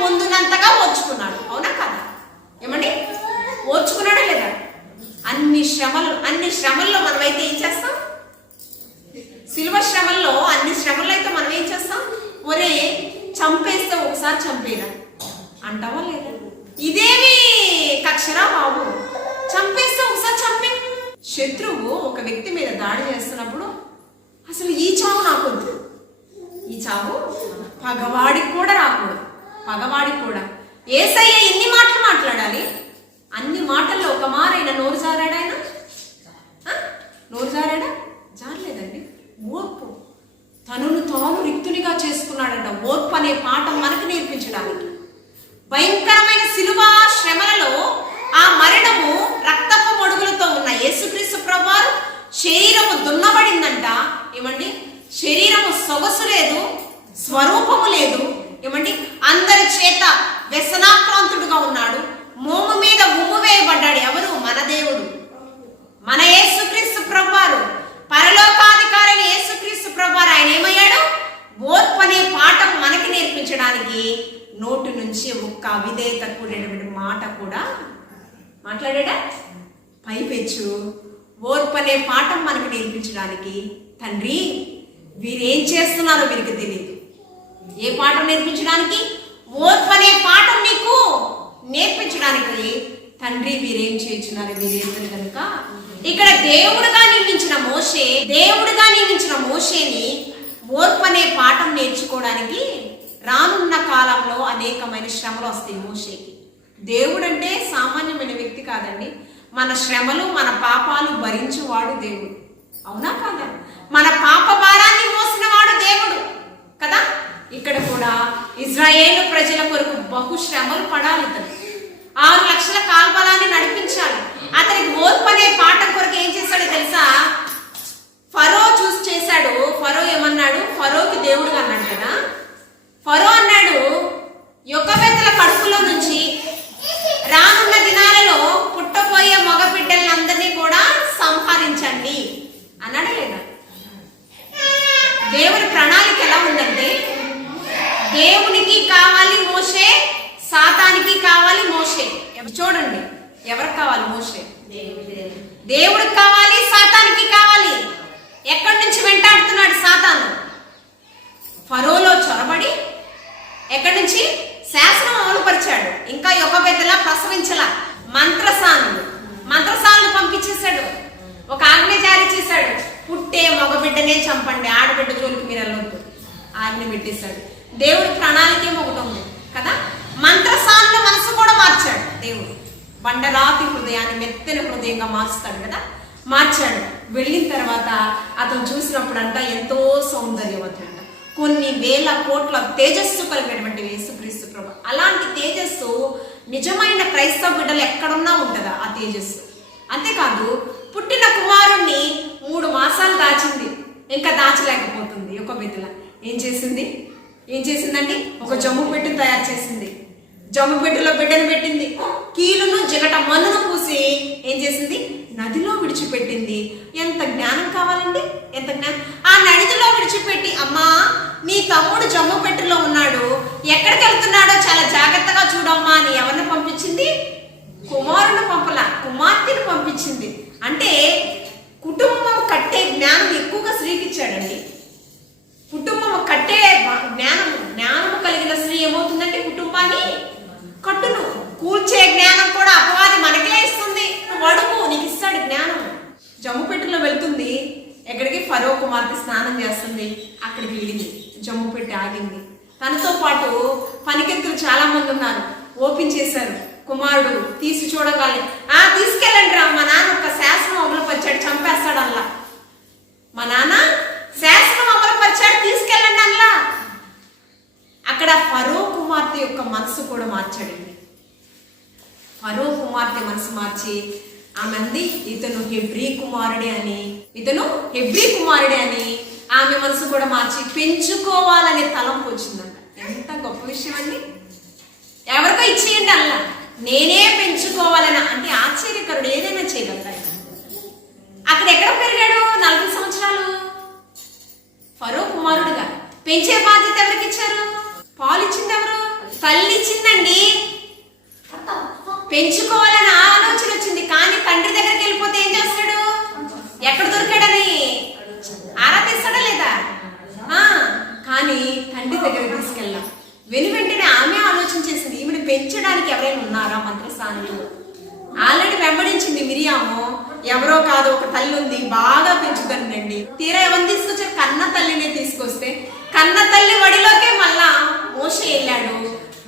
పొందినంతగా ఓర్చుకున్నాడు. అవునా కదా? ఏమండి, ఓర్చుకున్నాడా లేదా? అన్ని శ్రమల్లో మనమైతే ఏం చేస్తాం? శిలువ శ్రమల్లో, అన్ని శ్రమల్లో అయితే మనం ఏం చేస్తాం? ఒరే చంపేస్తే ఒకసారి చంపేదా అంటావా లేదా? ఇదేమి కక్షరా బాబు, చంపేస్తే ఒకసారి చంపే. శత్రువు ఒక వ్యక్తి మీద దాడి చేస్తున్నప్పుడు అసలు ఈ చావు నాకొద్దు, ఈ చావు పగవాడికి కూడా రాకూడదు, పగవాడికి కూడా. యేసయ్య ఎన్ని మాటలు మాట్లాడాలి? అన్ని మాటల్లో ఒక మారైనా నోరు జారాడా? ఆయన నోరు జారాడా? జారలేదండి. ఓర్పు, తనను తాను రిక్తునిగా చేసుకున్నాడంట. ఓర్పు అనే పాఠం మనకు నేర్పించడానికి. భయంకరమైన శిలువ శ్రమలలో ఆ మరణము రక్తపు మడుగులతో ఉన్న యేసుక్రీస్తు ప్రభువారు శరీరము దున్నబడిందంట. ఏమండి, శరీరము సొగసు లేదు, స్వరూపము లేదు. ఏమండి, అందరి చేత వ్యసనాక్రాంతుడుగా ఉన్నాడు. మోము మీద ఉమ్ము వేయబడ్డాడు. ఎవరు? మన దేవుడు, మన యేసుక్రీస్తు ప్రభువారు, పరలోకాధికారి యేసుక్రీస్తు ప్రభువారు. ఆయన ఏమయ్యాడు? ఓర్పు అనే పాఠం మనకి నేర్పించడానికి నోటి నుంచి ఒక్క అవిధేయత కూడినటువంటి మాట కూడా మాట్లాడా. పైపెచ్చు ఓర్పు అనే పాఠం మనకు నేర్పించడానికి, తండ్రి వీరేం చేస్తున్నారో వీరికి తెలియదు. ఏ పాఠం నేర్పించడానికి? ఓర్పు అనే పాఠం నీకు నేర్పించడానికి. తండ్రి వీరేం చేస్తున్నారు వీరేంటని కనుక ఇక్కడ దేవుడుగా నియమించిన మోషేని ఓర్పు అనే పాఠం నేర్చుకోవడానికి రానున్న కాలంలో అనేకమైన శ్రమలు వస్తాయి మోషేకి. దేవుడు అంటే సామాన్యమైన వ్యక్తి కాదండి. మన శ్రమలు, మన పాపాలు భరించువాడు దేవుడు. అవునా కాదా? మన పాప భారాన్ని మోసిన వాడు దేవుడు కదా. ఇక్కడ కూడా ఇజ్రాయేలు ప్రజల కొరకు బహు శ్రమలు పడాలి. ఇతను 6 లక్షల కాల్బలాన్ని నడిపించాలి. అతనికి ఓర్పు అనే పాఠం కొరకు ఏం చేశాడో తెలుసా? ఫరో చూసి చేశాడు. ఫరో ఏమన్నాడు? ఫరోకి దేవుడుగా అన్నాడు కదా. ఫరో అన్నాడు, యొక్కబెత్తల కడుపులో నుంచి రానున్న దినాలలో పుట్టబోయే మగ బిడ్డలందరినీ కూడా సంహరించండి అన్నాడా లేదా? దేవుని ప్రణాళిక ఎలా ఉందంటే, దేవునికి కావాలి మోషే, సాతానికి కావాలి మోషే. చూడండి, ఎవరికి కావాలి? మోషే. దేవుడికి కావాలి, సాతానికి కావాలి. ఎక్కడి నుంచి వెంటాడుతున్నాడు సాతాను? ఫరోలో చొరబడి ఎక్కడి నుంచి శాసనం అమలుపరిచాడు. ఇంకా యొక్కబెద్దలా ప్రసవించలా. మంత్రసాలను పంపించేశాడు. ఒక ఆజ్ఞ జారీ చేశాడు, పుట్టే మగబిడ్డనే చంపండి, ఆడబిడ్డ జోలికి మీరు వెళ్ళొద్దు ఆజ్ఞ పెట్టేశాడు. దేవుడి ప్రణాళిక ఒకటి ఉంది కదా. మంత్రసానుల మనసు కూడా మార్చాడు దేవుడు. బండరాతి హృదయాన్ని మెత్తని హృదయంగా మార్చుతాడు కదా. మార్చాడు. వెళ్ళిన తర్వాత అతను చూసినప్పుడు అంట ఎంతో సౌందర్యవతి, కొన్ని వేల కోట్ల తేజస్సు కలిగినటువంటి యేసుక్రీస్తు ప్రభు. అలాంటి తేజస్సు నిజమైన క్రైస్తవ బిడ్డలు ఎక్కడున్నా ఉంటుందా ఆ తేజస్సు. అంతేకాదు, పుట్టిన కుమారుణ్ణి 3 మాసాలు దాచింది, ఇంకా దాచలేకపోతుంది. ఒక బిడ్డల ఏం చేసిందండి? ఒక జమ్ము పెట్టెను తయారు చేసింది. జమ్ము పెట్టెలో బిడ్డను పెట్టింది. కీలును జిగట మన్నును పూసి ఏం చేసింది? నదిలో విడిచిపెట్టింది. ఎంత జ్ఞానం కావాలండి, ఎంత జ్ఞానం! ఆ నదిలో విడిచిపెట్టి, అమ్మా నీ తమ్ముడు జమ్ము పెట్టెలో ఉన్నాడు, ఎక్కడికి వెళ్తున్నాడో చాలా జాగ్రత్తగా చూడమ్మా అని ఎవరిని పంపించింది? కుమారుని పంపలా, కుమార్తెను పంపించింది. అంటే కుటుంబం కట్టే జ్ఞానం ఎక్కువగా స్త్రీకి ఇచ్చాడండి. కుటుంబం కట్టే జ్ఞానము కలిగిన స్త్రీ ఏమవుతుందంటే కుటుంబాన్ని కట్టును. కూల్చే జ్ఞానం కూడా అపవాది మనకే ఇస్తుంది. నువ్వు అడుగు, నీకు ఇస్తాడు జ్ఞానం. జమ్ముపెట్టెలో వెళ్తుంది. ఎక్కడికి? ఫరో కుమార్తె స్నానం చేస్తుంది, అక్కడికి వెళ్ళింది. జమ్ముపెట్టె ఆగింది. తనతో పాటు పనికెత్తులు చాలా మంది ఉన్నారు. ఓపెన్ చేశారు. కుమారుడు తీసి చూడగాలి, తీసుకెళ్ళండి రా, మా నాన్న ఒక శాసనం అమలుపరిచాడు, చంపేస్తాడు అల్లా. మా నాన్న శాసనం అమలుపరిచాడు, తీసుకెళ్ళండి అల్లా. అక్కడ ఫరో కుమార్తె యొక్క మనసు కూడా మార్చాడండి. ఫరో కుమార్తె మనసు మార్చి ఆమె అంది, ఇతను హెబ్రీ కుమారుడే అని ఆమె మనసు కూడా మార్చి పెంచుకోవాలనే తలంపు వచ్చిందంట. ఎంత గొప్ప విషయం అండి! ఎవరికో ఇచ్చేయండి అల్లా, నేనే పెంచుకోవాలని. అంటే ఆశ్చర్యకరుడు ఏదైనా చేయగలుగుతాడు. అక్కడ ఎక్కడ పెరిగాడు? 40 సంవత్సరాలు ఫరో కుమారుడుగా. పెంచే బాధ్యత ఎవరికి ఇచ్చారు? పాలు ఇచ్చింది ఎవరు? తల్లి ఇచ్చిందండి, పెంచుకోవాలని ఆలోచన వచ్చింది. కానీ తండ్రి దగ్గరికి వెళ్ళిపోతే ఏం చేస్తాడు? ఎక్కడ దొరికాడని ఆరా తీస్తాడా లేదా? కానీ తండ్రి దగ్గరికి తీసుకెళ్ళాం. వెంటనే ఆమె ఆలోచన చేసింది, ఈవిడ పెంచడానికి ఎవరైనా ఉన్నారా మంత్రస్థానంలో? ఆల్రెడీ వెంబడించింది మిరియాము, ఎవరో కాదు ఒక తల్లి ఉంది, బాగా పెంచుతానండి. తీరా ఎవరిని తీసుకొచ్చారు? కన్న తల్లినే తీసుకొస్తే కన్న తల్లి వడిలోకే మళ్ళా మోషే వెళ్ళాడు.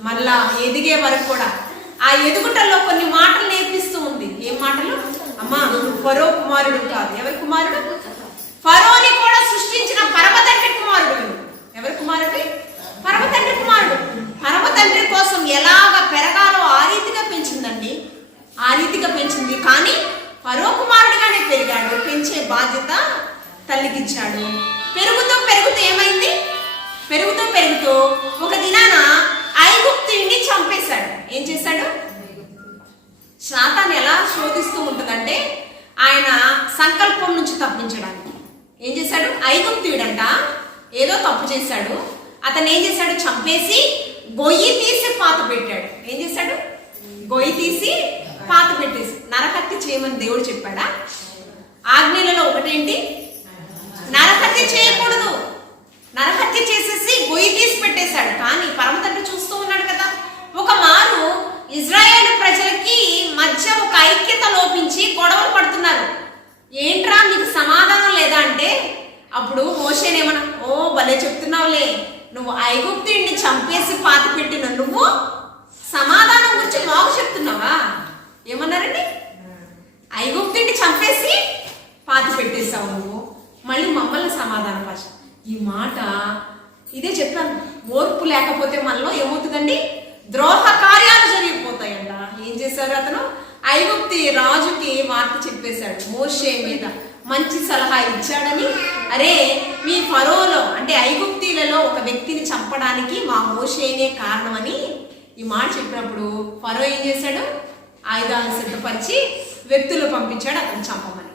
మళ్ళా ఎదిగే వరకు కూడా ఆ ఎదుగుటల్లో కొన్ని మాటలు నేర్పిస్తూ ఉంది. ఏం మాటలు? అమ్మా, ఫరో కుమారుడు కాదు. ఎవరి కుమారుడు? ఫరోని కూడా సృష్టించిన పరమతండ్రి కుమారుడు. ఎవరి కుమారుడు? పరమతండ్రి కుమారుడు. పరమతండ్రి కోసం ఎలాగ పెరగాలో ఆ రీతిగా పెంచిందండి, ఆ రీతిగా పెంచింది. కానీ ఫరో కుమారుడుగానే పెరిగాడు. పెంచే బాధ్యత తల్లికిచ్చాడు. పెరుగుతూ పెరుగుతూ ఏమైంది? పెరుగుతూ పెరుగుతూ ఒక దినాన ఐగుప్తుని చంపేశాడు. ఏం చేశాడు? శాతాన్ని ఎలా శోధిస్తూ ఉంటుందంటే ఆయన సంకల్పం నుంచి తప్పించడానికి ఏం చేశాడు? ఐగుప్తుడంట ఏదో తప్పు చేశాడు. అతను ఏం చేశాడు? చంపేసి గొయ్యి తీసి పాత పెట్టాడు. ఏం చేశాడు? గొయ్యి తీసి పాత పెట్టేసి. నరహత్య చేయమని దేవుడు చెప్పాడా? ఆజ్ఞలలో ఒకటేంటి? నరహత్య చేయకూడదు. నరహత్య చేసేసి గొయ్యి తీసి పెట్టేశాడు. కానీ పరమతండ్రి చూస్తూ ఉన్నాడు కదా. ఒక మారు ఇజ్రాయేల్ ప్రజలకి మధ్య ఒక ఐక్యత లోపించి గొడవలు పడుతున్నారు. ఏంట్రా మీకు సమాధానం లేదా అంటే అప్పుడు మోషేనేమన్నా, ఓ భలే చెప్తున్నావులే, నువ్వు ఐగుప్తుని చంపేసి పాతి పెట్టిన నువ్వు సమాధానం గురించి మాకు చెప్తున్నావా? ఏమన్నారండి? ఐగుప్తుని చంపేసి పాతి పెట్టేశావు నువ్వు, మళ్ళీ మమ్మల్ని సమాధానం పరచ. ఈ మాట ఇదే చెప్పాను. ఓర్పు లేకపోతే మనలో ఏమవుతుందండి? ద్రోహ కార్యాలు జరిగిపోతాయంట. ఏం చేశారు? అతను ఐగుప్తి రాజుకి వార్త చెప్పేశాడు. మోషే మీద మంచి సలహా ఇచ్చాడని, అరే మీ ఫరోలో అంటే ఐగుప్తీలలో ఒక వ్యక్తిని చంపడానికి మా మోషేనే కారణమని ఈ మాట చెప్పినప్పుడు ఫరో ఏం చేశాడు? ఆయుధాలను సిద్ధపరిచి వ్యక్తులు పంపించాడు అతను చంపమని.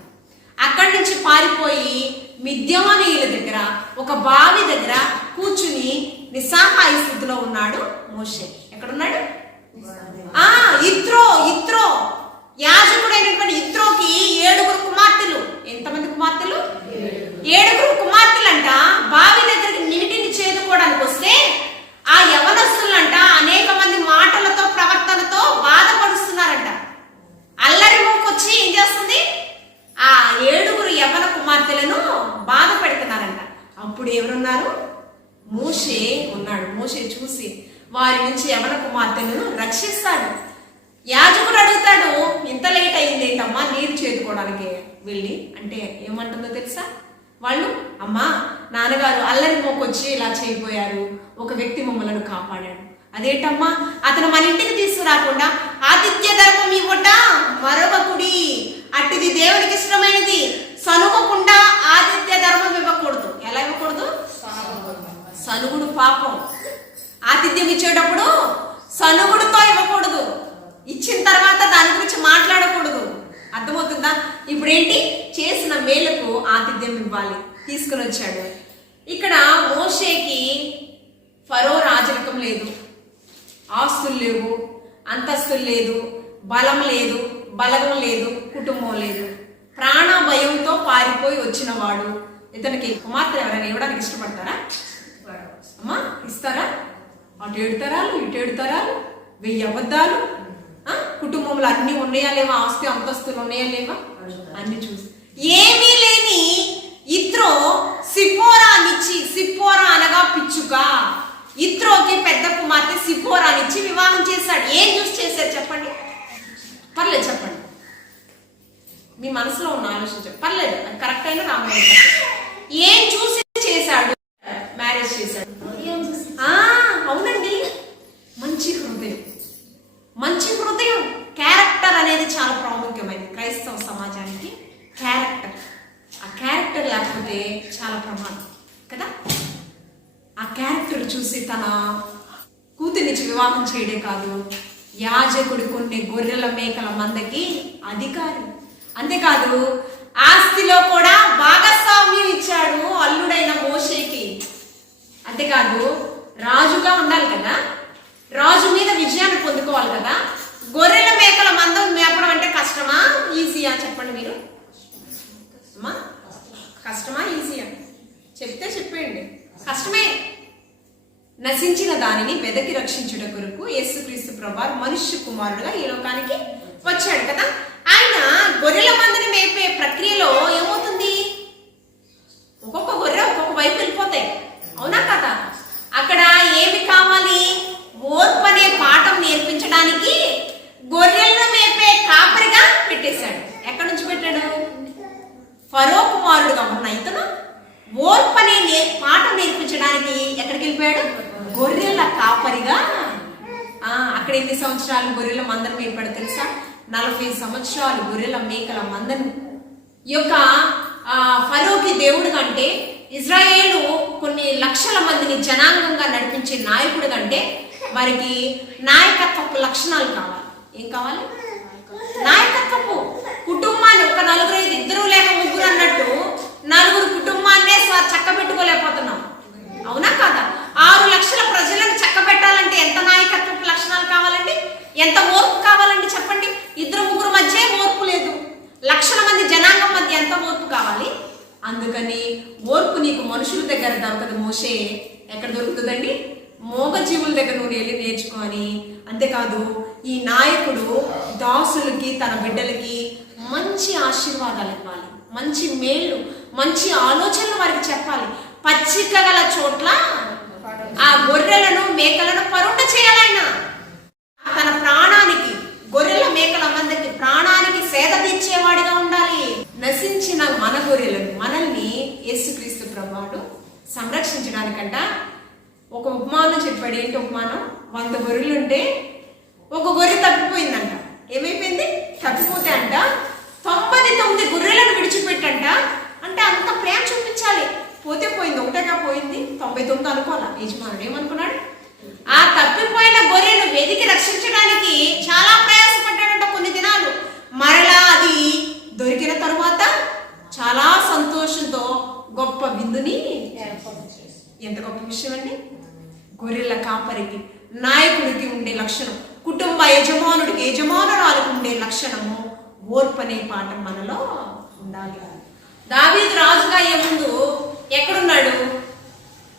అక్కడి నుంచి పారిపోయి మిద్యానీయుల దగ్గర ఒక బావి దగ్గర కూర్చుని నిస్సహాయ స్థితిలో ఉన్నాడు మోషే. ఎక్కడున్నాడు? ఇత్రో యాజకుడైనటువంటి ఇత్రోకి 7 కుమార్తెలు. ఎంతమంది కుమార్తెలు? 7 కుమార్తెలంట. బావి దగ్గరికి నీటిని చేదుకోవడానికి వస్తే ఆ యవనస్తులంట అనేక మంది మాటలతో ప్రవర్తనతో బాధపడుస్తున్నారంట. అల్లరి మూకొచ్చి ఏం చేస్తుంది? ఆ 7 యవన కుమార్తెలను బాధ పెడుతున్నారంట. అప్పుడు ఎవరున్నారు? మోషే ఉన్నాడు. మోషే చూసి వారి నుంచి యవన కుమార్తెలను రక్షిస్తాడు. యాజకుడు అడుగుతాడు, ఇంత లేట్ అయింది ఏంటమ్మా నీరు చేదుకోవడానికి వెళ్ళి అంటే ఏమంటుందో తెలుసా? వాళ్ళు, అమ్మా నాన్నగారు అల్లరి మోకొచ్చి ఇలా చేయబోయారు, ఒక వ్యక్తి మమ్మల్ని కాపాడాడు. అదేంటమ్మా, అతను మన ఇంటికి తీసుకురాకుండా ఆతిథ్య ధర్మం ఇవ్వట మరొకకుడి, అట్టిది దేవునికి ఇష్టమైనది, సనుగకుండా ఆతిథ్య ధర్మం ఇవ్వకూడదు. ఎలా ఇవ్వకూడదు? సనుగుడు పాపం. ఆతిథ్యం ఇచ్చేటప్పుడు సనుగుడుతో ఇవ్వకూడదు. ఇచ్చిన తర్వాత దాని గురించి మాట్లాడకూడదు. అర్థమవుతుందా? ఇప్పుడు ఏంటి? చేసిన మేలకు ఆతిథ్యం ఇవ్వాలి. తీసుకుని వచ్చాడు. ఇక్కడ మోషేకి ఫరో రాజరికం లేదు, ఆస్తులు లేవు, అంతస్తులు లేదు, బలం లేదు, బలగం లేదు, కుటుంబం లేదు. ప్రాణ భయంతో పారిపోయి వచ్చిన వాడు. ఇతనికి కుమార్తె ఎవరైనా ఇవ్వడానికి ఇష్టపడతారా? అమ్మా ఇస్తారా? అటు 7 తరాలు ఇటు 7 తరాలు, 1000 అబద్ధాలు, కుటుంబంలో అన్ని ఉన్నాయా లేవా, ఆస్తి అంతస్తులు ఉన్నాయా లేవా అన్ని చూసి ఏమీ లేని ఇత్రో సిప్పోరానిచ్చి, సిప్పోరా అనగా పిచ్చుక, ఇత్రోకి పెద్ద కుమార్తె సిప్పోరానిచ్చి వివాహం చేశాడు. ఏం చూసి చేశారు చెప్పండి? పర్లేదు చెప్పండి, మీ మనసులో ఉన్న ఆలోచన పర్లేదు, అది కరెక్ట్ అయినా రామాయణ. ఏం చూసి చేశాడు? మ్యారేజ్ చేశాడు. అవునండి, మంచి హృదయం. మంచి హృదయం, క్యారెక్టర్ అనేది చాలా ప్రాముఖ్యమైనది క్రైస్తవ సమాజానికి. క్యారెక్టర్, ఆ క్యారెక్టర్ లేకపోతే చాలా ప్రమాదం కదా. ఆ క్యారెక్టర్ చూసి తన కూతురినిచ్చి వివాహం చేయడే కాదు, యాజకుడు కొన్ని గొర్రెల మేకల మందకి అధికారి. అంతేకాదు ఆస్తిలో కూడా భాగస్వామ్యం ఇచ్చాడు అల్లుడైన మోషేకి. అంతేకాదు రాజుగా ఉండాలి కదా, రాజు మీద విజయాన్ని పొందుకోవాలి కదా. గొర్రెల మేకల మందం మేపడం అంటే కష్టమా ఈజీయా చెప్పండి మీరు? అమ్మా కష్టమా ఈజీయా? చెప్తే చెప్పండి. కష్టమే. నశించిన దానిని వెదకి రక్షించుట కొరకు యేసుక్రీస్తు ప్రభువారు మనుష్య కుమారుడుగా ఈ లోకానికి వచ్చాడు కదా. ఆయన గొర్రెల మందని మేపే ప్రక్రియలో ఏమవుతుంది, ఒక్కొక్క గొర్రె ఒక్కొక్క వైపు వెళ్ళిపోతాయి, అవునా కదా. అక్కడ ఏమి కావాలి, ఓర్పు అనే పాఠం నేర్పించడానికి గొర్రెలను మేపే కాపరిగా పెట్టేశాడు. ఎక్కడి నుంచి పెట్టాడు? ఫరో కుమారుడుగా ఉన్న ఇతను ఓర్పు అనే పాఠం నేర్పించడానికి ఎక్కడికి వెళ్ళిపోయాడు? గొర్రెల కాపరిగా. అక్కడ ఎన్ని సంవత్సరాలు గొర్రెల మందను మేపాడు తెలుసా? 40 సంవత్సరాలు గొర్రెల మేకల మందను. ఈ యొక్క ఫరోకి దేవుడు కంటే, ఇజ్రాయేలు కొన్ని లక్షల మందిని జనాంగంగా నడిపించే నాయకుడు కంటే వారికి నాయకత్వపు లక్షణాలు కావాలి. ఏం కావాలి? నాయకత్వపు. కుటుంబాన్ని ఒక 4, 5, 2 లేక 3 అన్నట్టు 4 కుటుంబాన్నే చక్క పెట్టుకోలేకపోతున్నాం, అవునా కాదా? 6 లక్షల ప్రజలను చక్క పెట్టాలంటే ఎంత నాయకత్వపు లక్షణాలు కావాలండి? ఎంత ఓర్పు కావాలండి చెప్పండి? 2, 3 మధ్య ఓర్పు లేదు, లక్షల మంది జనాంగం మధ్య ఎంత ఓర్పు కావాలి? అందుకని ఓర్పు నీకు మనుషుల దగ్గర దొరకదు మోషే. ఎక్కడ దొరుకుతుందండి? మోగజీవుల దగ్గర నువ్వు వెళ్ళి నేర్చుకొని. అంతేకాదు ఈ నాయకుడు దాసులకి తన బిడ్డలకి మంచి ఆశీర్వాదాలు ఇవ్వాలి, మంచి మేళ్ళు మంచి ఆలోచనలు వారికి చెప్పాలి. పచ్చిక గల చోట్ల ఆ గొర్రెలను మేకలను పరుండ చేయాలైనా. తన ప్రాణానికి, గొర్రెల మేకల మందకి ప్రాణానికి సేద తీర్చేవాడిగా ఉండాలి. నశించిన మన గొర్రెలను, మనల్ని యేసుక్రీస్తు ప్రభువాడు సంరక్షించడానికంట ఒక ఉపమానం చెప్పాడు. ఏంటి ఉపమానం? 100 గొర్రెలుంటే ఒక గొర్రె తప్పిపోయిందంట. ఏమైపోయింది? తప్పిపోతే అంట 99 గొర్రెలను విడిచిపెట్టంట. అంటే అంత ప్రేమ చూపించాలి. పోతే పోయింది, ఒకటేగా పోయింది, 99 అనుకోవాలా. యజమానుడు ఏమనుకున్నాడు? ఆ తప్పిపోయిన గొర్రెను వెతికి రక్షించడానికి చాలా ప్రయాసపడ్డాడంట కొన్ని దినాలు. మరలా అది దొరికిన తరువాత చాలా సంతోషంతో గొప్ప విందుని. ఎంత గొప్ప విషయం అండి! గొర్రెల కాపరికి, నాయకుడికి ఉండే లక్షణం, కుటుంబ యజమానుడికి, యజమానురాలకు ఉండే లక్షణము ఓర్పు అనే పాఠం మనలో ఉండాలి. దావీదు రాజుగా అయ్యే ముందు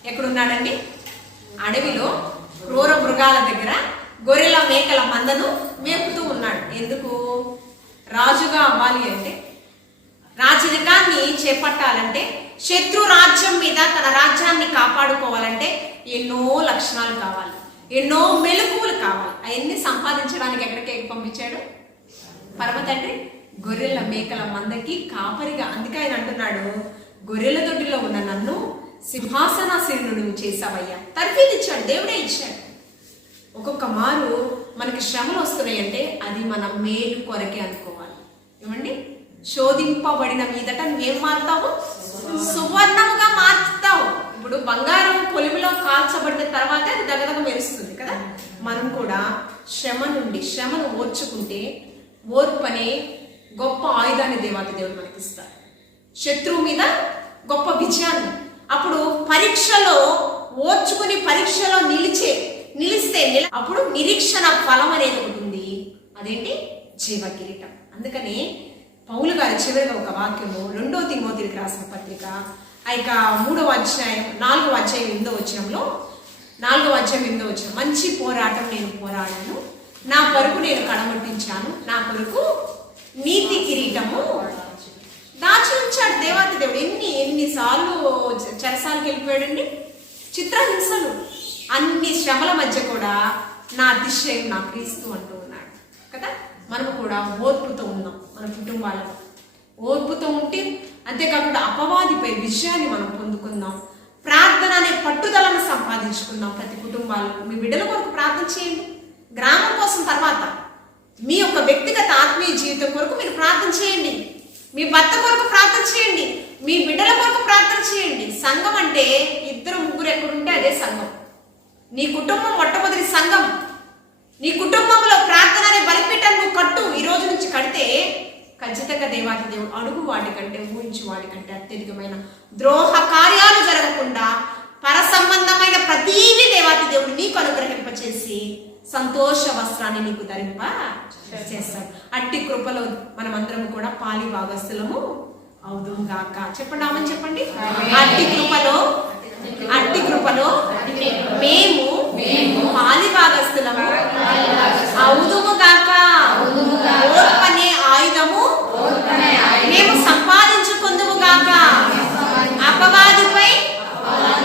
ఎక్కడున్నాడండి? అడవిలో క్రూర మృగాల దగ్గర గొర్రెల మేకల మందను మేపుతూ ఉన్నాడు. ఎందుకు? రాజుగా అవ్వాలి అంటే, రాజరికాన్ని చేపట్టాలంటే, శత్రు రాజ్యం మీద తన రాజ్యాన్ని కాపాడుకోవాలంటే ఎన్నో లక్షణాలు కావాలి, ఎన్నో మెలకువలు కావాలి. అవన్నీ సంపాదించడానికి ఎక్కడికి పంపించాడు? పరమ తండ్రి గొర్రెల మేకల మందకి కాపరిగా. అందుకే ఆయన అంటున్నాడు, గొర్రెల దొడ్డిలో ఉన్న నన్ను సింహాసనాసీనుడు చేసావయ్యా. తర్ఫీదు ఇచ్చాడు, దేవుడే ఇచ్చాడు. ఒక్కొక్క మారు మనకి శ్రమలు వస్తున్నాయంటే అది మన మేలు కొరకే అనుకోవాలి. ఏమండి? శోధింపబడిన మీదట నువ్వేం మారుతావు? సువర్ణముగా మార్చుతావు. ఇప్పుడు బంగారం కొలిమిలో కాల్చబడిన తర్వాతే అది దగదగ మెరుస్తుంది కదా. మనం కూడా శ్రమను ఓర్చుకుంటే ఓర్పు అనే గొప్ప ఆయుధాన్ని దేవాతి దేవుడు మనకి ఇస్తారు. శత్రువు మీద గొప్ప విజయాన్ని. అప్పుడు పరీక్షలో ఓర్చుకుని పరీక్షలో నిలిస్తే అప్పుడు నిరీక్షణ ఫలం అనేది ఒకటి ఉంది. అదేంటి? జీవ కిరీటం. అందుకని పౌలు గారి చివరిగా ఒక వాక్యము 2 తిమోతికి రాసిన పత్రిక 3వ అధ్యాయం 4వ అధ్యాయం 8వ వచనంలో, 4వ అధ్యాయం 8వ వచనం, మంచి పోరాటం నేను పోరాడాను, నా కొరకు నేను కడముట్టించాను, నా కొరకు నీతి కిరీటము దాచి ఉంచాడు దేవాతి దేవుడు. ఎన్నిసార్లు చెరసాలకు వెళ్ళిపోయాడండి. చిత్రహింసలు, అన్ని శ్రమల మధ్య కూడా నా అతిశయం నా క్రీస్తు అంటూ ఉన్నాడు కదా. మనము కూడా ఓర్పుతో ఉన్నాం. మన కుటుంబాలలో ఓర్పుతో ఉంటే, అంతేకాకుండా అపవాదిపై విజయాన్ని మనం పొందుకుందాం. ప్రార్థన అనే పట్టుదలను సంపాదించుకుందాం. ప్రతి కుటుంబాలు మీ బిడ్డల కొరకు ప్రార్థన చేయండి. గ్రామం కోసం తర్వాత మీ యొక్క వ్యక్తిగత ఆత్మీయ జీవితం కొరకు మీరు ప్రార్థన చేయండి. మీ భర్త కొరకు ప్రార్థన చేయండి. మీ బిడ్డల కొరకు ప్రార్థన చేయండి. సంఘం అంటే 2, 3 ఎక్కడుంటే అదే సంఘం. నీ కుటుంబం మొట్టమొదటి సంఘం. నీ కుటుంబంలో ప్రార్థన అనే బలిపీఠాన్ని నువ్వు కట్టు. ఈ రోజు నుంచి కడితే ఖచ్చితంగా దేవాతి దేవుడు అడుగు వాటికంటే, ఊహించు వాటికంటే అత్యధికమైన ద్రోహ కార్యాలు జరగకుండా పర సంబంధమైన ప్రతీవి దేవాతి దేవుడు నీకు అనుగ్రహింప చేసి సంతోష వస్త్రాన్ని నీకు ధరింప చేస్తాడు. అట్టి కృపలో మనమందరం కూడా పాలి భాగస్థులము అవుదుము గాక. చెప్పండి ఆమని చెప్పండి. అట్టి కృపలో మేము పాలి భాగస్థులము అవుదుము గాక. ఓర్పనే ఆయుధము మేము సంపాదించుకుందుము గాక. అపవాదిపై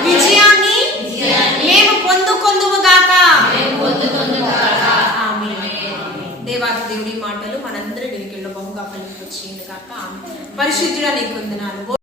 విజయాన్ని మేము పొందుకొందుము గాక. దేవాది దేవుడి మాటలు మనందరి వెనుకల్లో బహుగా ఫలింపచేయును గాక. పరిశుద్ధుడా నీకు వందనాలు.